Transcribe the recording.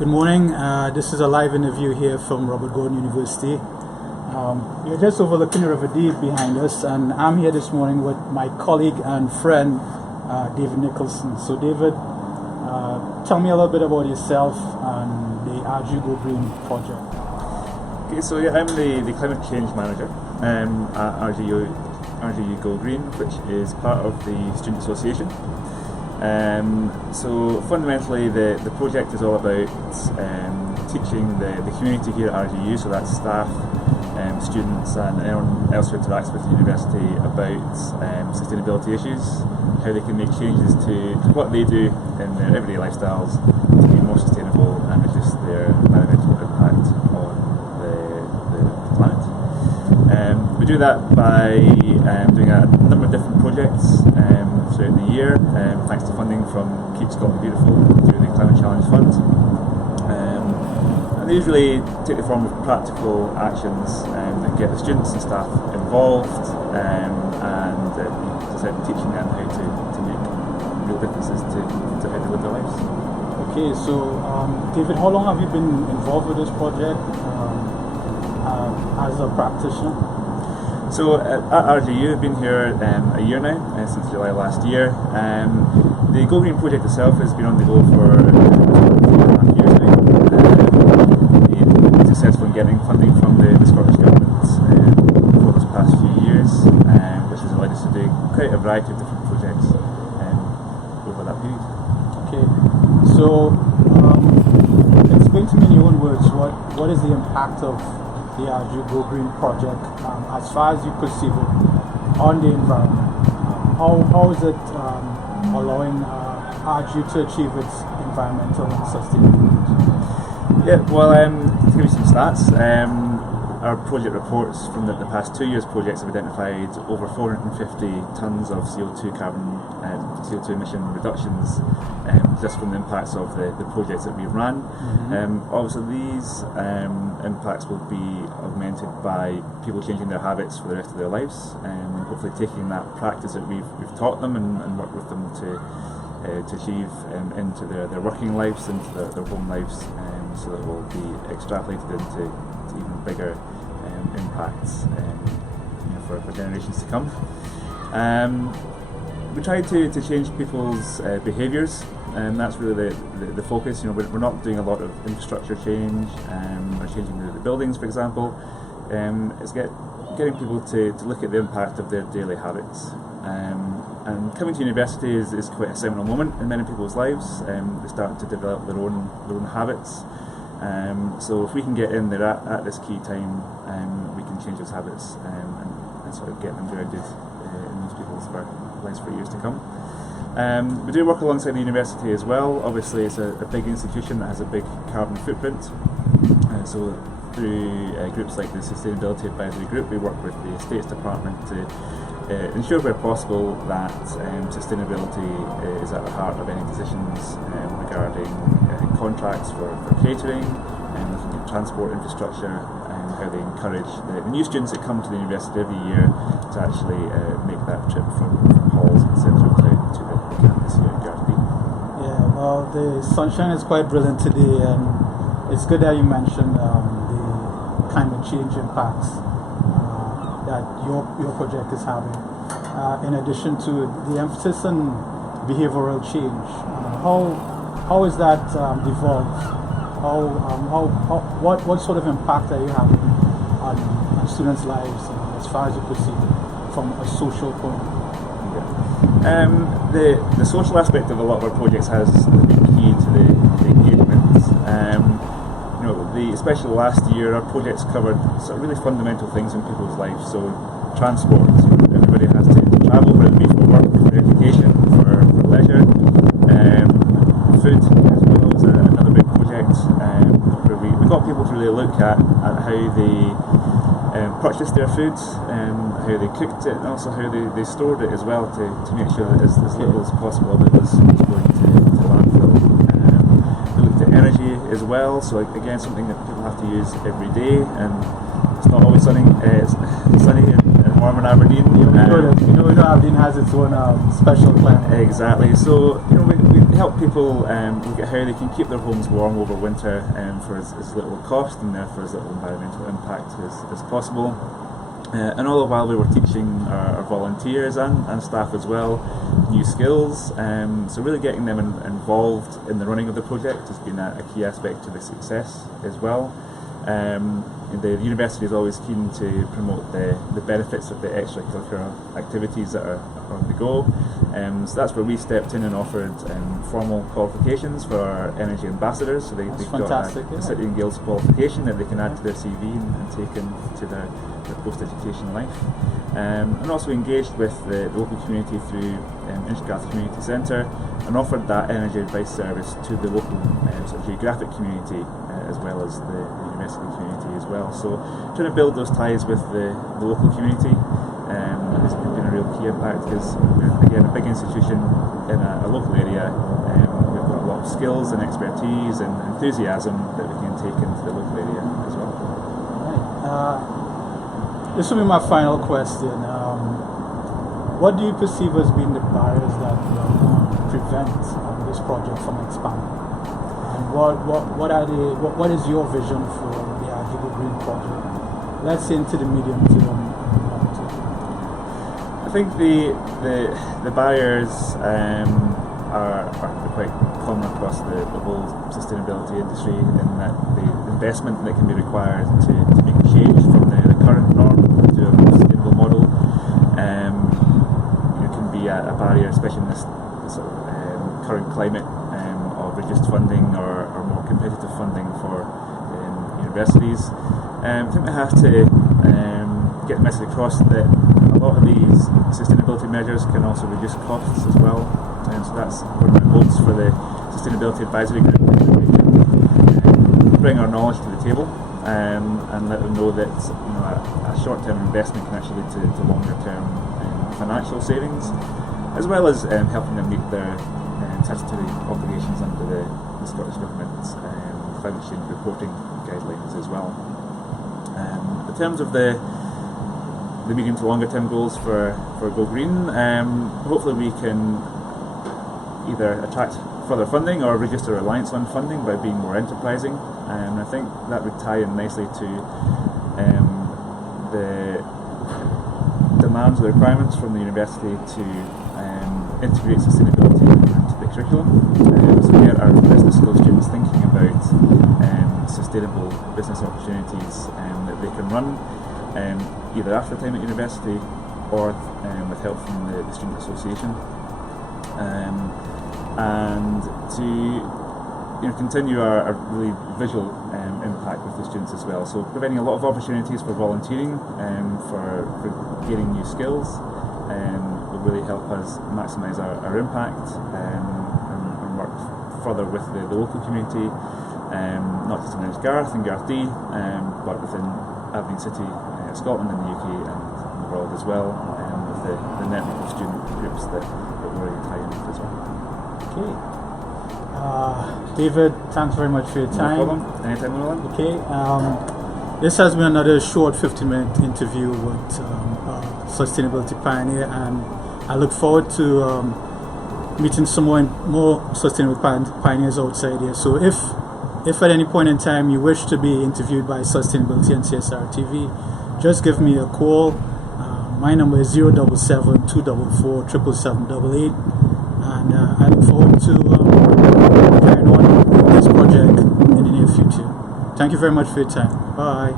Good morning. This is a live interview here from Robert Gordon University. You're just overlooking the River Dee behind us, and I'm here this morning with my colleague and friend, David Nicholson. So David, tell me a little bit about yourself and the RGU Go Green project. Okay, so yeah, I'm the climate change manager at RGU Go Green, which is part of the Student Association. So fundamentally the project is all about teaching the community here at RGU, so that's staff, students and anyone else who interacts with the university, about sustainability issues, how they can make changes to what they do in their everyday lifestyles to be more sustainable and reduce their environmental impact on the planet. We do that by doing a number of different projects throughout the year, thanks to funding from Keep Scotland Beautiful through the Climate Challenge Fund. And they usually take the form of practical actions that get the students and staff involved, and as I said, teaching them how to make real differences to how they live their lives. Okay, so David, how long have you been involved with this project as a practitioner? So at RGU, I've been here a year now, since July last year. The Go Green project itself has been on the go for 2.5 years now. We've been successful in getting funding from the Scottish Government for those past few years, which has allowed us to do quite a variety of different projects over that period. Okay, so explain to me in your own words, what is the impact of the RGU Go Green project, as far as you perceive it, on the environment? How is it allowing RGU to achieve its environmental and sustainability goals? Yeah, well, to give you some stats, our project reports from the past 2 years' projects have identified over 450 tonnes of CO2 CO2 emission reductions just from the impacts of the projects that we've run. Obviously these impacts will be augmented by people changing their habits for the rest of their lives, and hopefully taking that practice that we've taught them and worked with them to achieve into their working lives, into their home lives, so that will be extrapolated into even bigger impacts for generations to come. We try to change people's behaviours, and that's really the focus. We're not doing a lot of infrastructure change or changing the buildings, for example. It's getting people to look at the impact of their daily habits. And coming to university is quite a seminal moment in many people's lives. They start to develop their own habits. So if we can get in there at this key time, we can change those habits and sort of get them grounded in those people's lives for years to come. We do work alongside the university as well. Obviously it's a big institution that has a big carbon footprint, so through groups like the Sustainability Advisory Group, we work with the Estates Department to ensure where possible that sustainability is at the heart of any decisions regarding contracts for catering, and looking at transport infrastructure, and how they encourage the new students that come to the university every year to actually make that trip from halls in the centre of town to the campus here at Gardaí. Yeah, well, the sunshine is quite brilliant today, and it's good that you mentioned the climate change impacts that your project is having. In addition to the emphasis on behavioral change, how is that evolved? What sort of impact are you having on students' lives, as far as you perceive it, from a social point of view? The social aspect of a lot of our projects has been key to the engagement. Especially last year, our projects covered sort of really fundamental things in people's lives. So transport, everybody has to travel, whether it be for work, for education, for leisure. Food as well was another big project, where we got people to really look at how they purchased their foods, how they cooked it, and also how they stored it as well, to make sure that as little as possible of it was going to landfill. We looked at energy as well, so again something that people have to use every day, and it's not always sunny. It's sunny and warm in Aberdeen. You know Aberdeen has its own special climate. Exactly. So we help people look at how they can keep their homes warm over winter for as little cost and therefore as little environmental impact as possible. And all the while we were teaching our volunteers and staff as well new skills, so really getting them involved in the running of the project has been a key aspect to the success as well. The university is always keen to promote the benefits of the extracurricular activities that are on the go, so that's where we stepped in and offered formal qualifications for our energy ambassadors. So they've got a City and Guilds qualification that they can add to their CV and take into their post-education life, and also engaged with the local community through Inchgarth Community Centre and offered that energy advice service to the local sort of geographic community as well as the university community as well. So trying to build those ties with the local community has been a real key impact because, again, a big institution in a local area, we've got a lot of skills and expertise and enthusiasm that we can take into the local area as well. Right. This will be my final question. What do you perceive as being the barriers that will prevent this project from expanding? And what is your vision for the RGU Green project? Let's say into the medium term and long term. I think the barriers are quite common across the whole sustainability industry, in that the investment that can be required to make a change from the current norm to a more sustainable model can be a barrier, especially in this sort of current climate of reduced funding or more competitive funding for universities. I think we have to get the message across that a lot of these sustainability measures can also reduce costs as well. So that's one of the hopes for the Sustainability Advisory Group. We can bring our knowledge to the table and let them know that a short-term investment can actually lead to longer-term financial savings, as well as helping them meet their statutory obligations under the Scottish Government's climate change reporting guidelines as well. In terms of the medium to longer term goals for Go Green, hopefully we can either attract further funding or reduce the reliance on funding by being more enterprising. I think that would tie in nicely to the demands or the requirements from the university to integrate sustainability into the curriculum. So get our business school students thinking about sustainable business opportunities that they can run either after time at university or with help from the Student Association. And to continue our really visual impact with the students as well. So providing a lot of opportunities for volunteering, for gaining new skills, will really help us maximise our impact and work further with the local community, not just in Inchgarth and Garthdee, but within Aberdeen City, Scotland and the UK and the world as well, with the network of student groups that we're already tie in with as well. Okay. David, thanks very much for your time. No problem. Anytime, Nolan. Okay. This has been another short 15-minute interview with a sustainability pioneer, and I look forward to meeting some more sustainability pioneers outside here. So if at any point in time you wish to be interviewed by Sustainability and CSR TV, just give me a call. My number is 077 244 77788, and I look forward to carrying on this project in the near future. Thank you very much for your time. Bye.